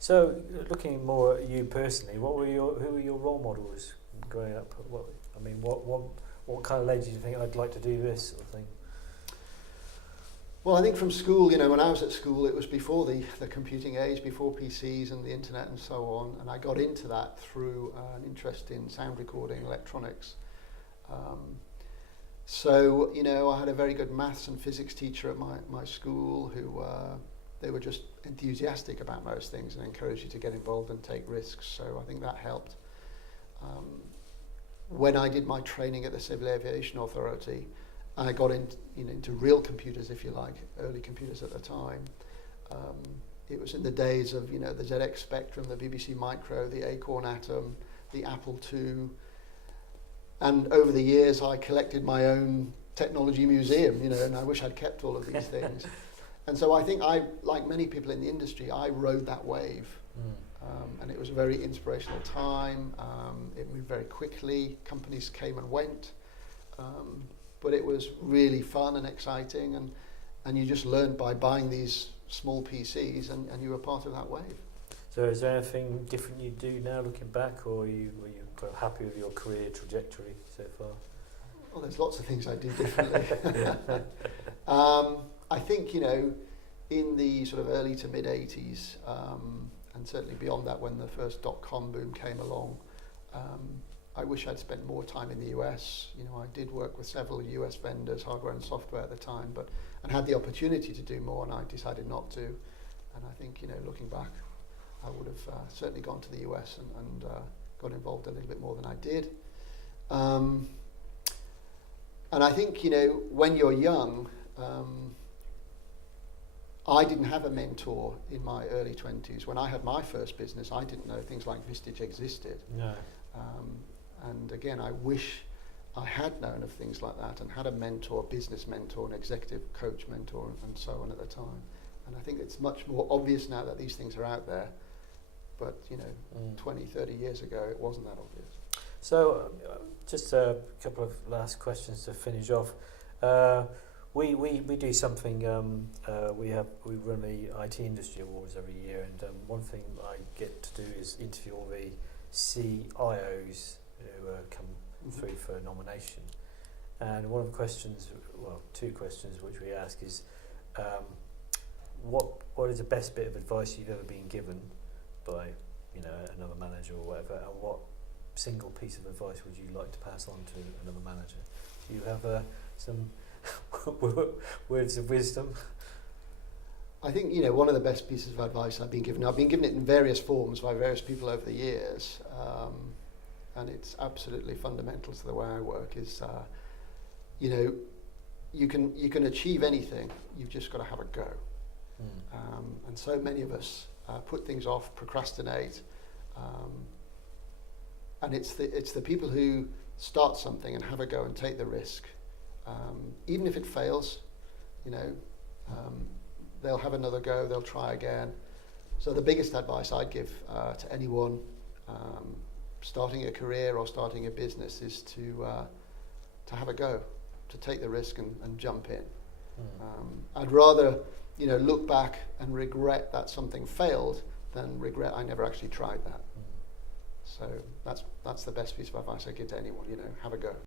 So, looking more at you personally, who were your role models growing up? What kind of led you to think I'd like to do this sort of thing? Well, I think from school, you know, when I was at school, it was before the computing age, before PCs and the internet and so on, and I got into that through an interest in sound recording, electronics. So, you know, I had a very good maths and physics teacher at my school who, they were just enthusiastic about most things and encouraged you to get involved and take risks, so I think that helped. When I did my training at the Civil Aviation Authority, I got into real computers, if you like, early computers at the time. It was in the days of, you know, the ZX Spectrum, the BBC Micro, the Acorn Atom, the Apple II. And over the years, I collected my own technology museum, you know, and I wish I'd kept all of these things. And so I think like many people in the industry, I rode that wave. And it was a very inspirational time. It moved very quickly. Companies came and went. But it was really fun and exciting, and you just learned by buying these small PCs, and you were part of that wave. So is there anything different you do now looking back, or were you kind of happy with your career trajectory so far? Well, there's lots of things I do differently. I think, you know, in the sort of early to mid 80s, and certainly beyond that when the first .com boom came along, I wish I'd spent more time in the US. You know, I did work with several US vendors, hardware and software at the time, and had the opportunity to do more, and I decided not to. And I think, you know, looking back, I would have certainly gone to the US and got involved a little bit more than I did. And I think, you know, when you're young, I didn't have a mentor in my early 20s. When I had my first business, I didn't know things like Vistage existed. No. And again, I wish I had known of things like that and had a mentor, business mentor, an executive coach mentor, and so on at the time. And I think it's much more obvious now that these things are out there. But, you know, 20, 30 years ago, it wasn't that obvious. So, just a couple of last questions to finish off. We do something. We run the IT Industry Awards every year, and one thing I get to do is interview all the CIOs who come through for a nomination. And one of the questions, well, two questions which we ask is, what is the best bit of advice you've ever been given by, you know, another manager or whatever, and what single piece of advice would you like to pass on to another manager? Do you have some words of wisdom? I think, you know, one of the best pieces of advice I've been given it in various forms by various people over the years, and it's absolutely fundamental to the way I work, is, you know, you can achieve anything, you've just got to have a go. And so many of us put things off, procrastinate, and it's the people who start something and have a go and take the risk, even if it fails, you know, they'll have another go, they'll try again. So the biggest advice I'd give to anyone starting a career or starting a business is to have a go, to take the risk and jump in. I'd rather, you know, look back and regret that something failed than regret I never actually tried that. So that's the best piece of advice I give to anyone, you know, have a go.